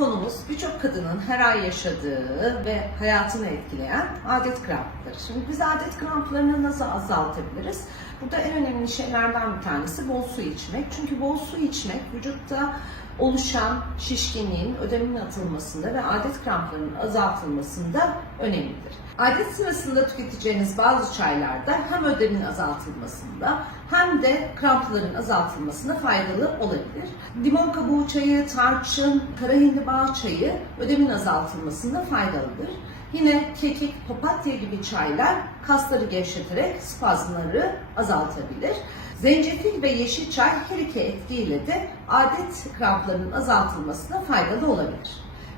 konumuz birçok kadının her ay yaşadığı ve hayatını etkileyen adet krampları. Şimdi biz adet kramplarını nasıl azaltabiliriz? Burada en önemli şeylerden bir tanesi bol su içmek. Çünkü bol su içmek vücutta oluşan şişkinliğin, ödemin atılmasında ve adet kramplarının azaltılmasında önemlidir. Adet sırasında tüketeceğiniz bazı çaylarda hem ödemin azaltılmasında hem de krampların azaltılmasında faydalı olabilir. Limon kabuğu çayı, tarçın, kara hindiba çayı ödemin azaltılmasında faydalıdır. Yine kekik, papatya gibi çaylar kasları gevşeterek spazmları azaltabilir. Zencefil ve yeşil çay her iki etkiyle de adet kramplarının azaltılmasına faydalı olabilir.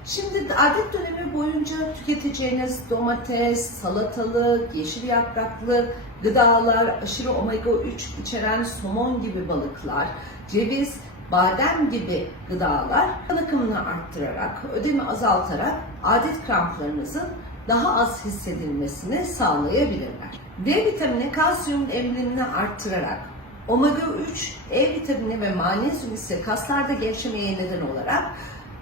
Şimdi adet dönemi boyunca tüketeceğiniz domates, salatalık, yeşil yapraklı gıdalar, aşırı omega 3 içeren somon gibi balıklar, ceviz, badem gibi gıdalar kan akımını arttırarak, ödemi azaltarak adet kramplarınızın daha az hissedilmesini sağlayabilirler. D vitamini kalsiyum emilimini arttırarak omega 3, E vitamini ve magnezyum ise kaslarda gevşemeye neden olarak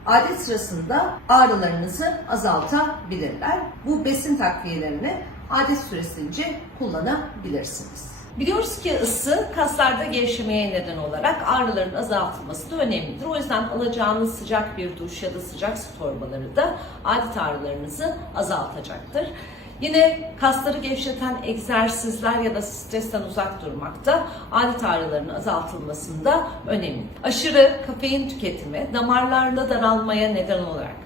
adet sırasında ağrılarınızı azaltabilirler. Bu besin takviyelerini adet süresince kullanabilirsiniz. Biliyoruz ki ısı kaslarda gevşemeye neden olarak ağrıların azaltılması da önemlidir. O yüzden alacağınız sıcak bir duş ya da sıcak su torbaları da adet ağrılarınızı azaltacaktır. Yine kasları gevşeten egzersizler ya da stresten uzak durmak da adet ağrılarının azaltılmasında önemli. Aşırı kafein tüketimi damarlarda daralmaya neden olarak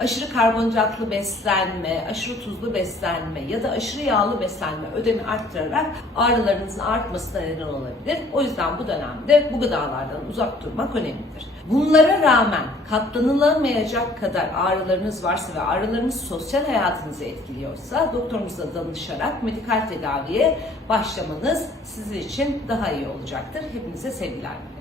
aşırı karbonhidratlı beslenme, aşırı tuzlu beslenme ya da aşırı yağlı beslenme ödemi arttırarak ağrılarınızın artmasına neden olabilir. O yüzden bu dönemde bu gıdalardan uzak durmak önemlidir. Bunlara rağmen katlanılamayacak kadar ağrılarınız varsa ve ağrılarınız sosyal hayatınızı etkiliyorsa doktorunuza danışarak medikal tedaviye başlamanız sizin için daha iyi olacaktır. Hepinize sevgiler dilerim.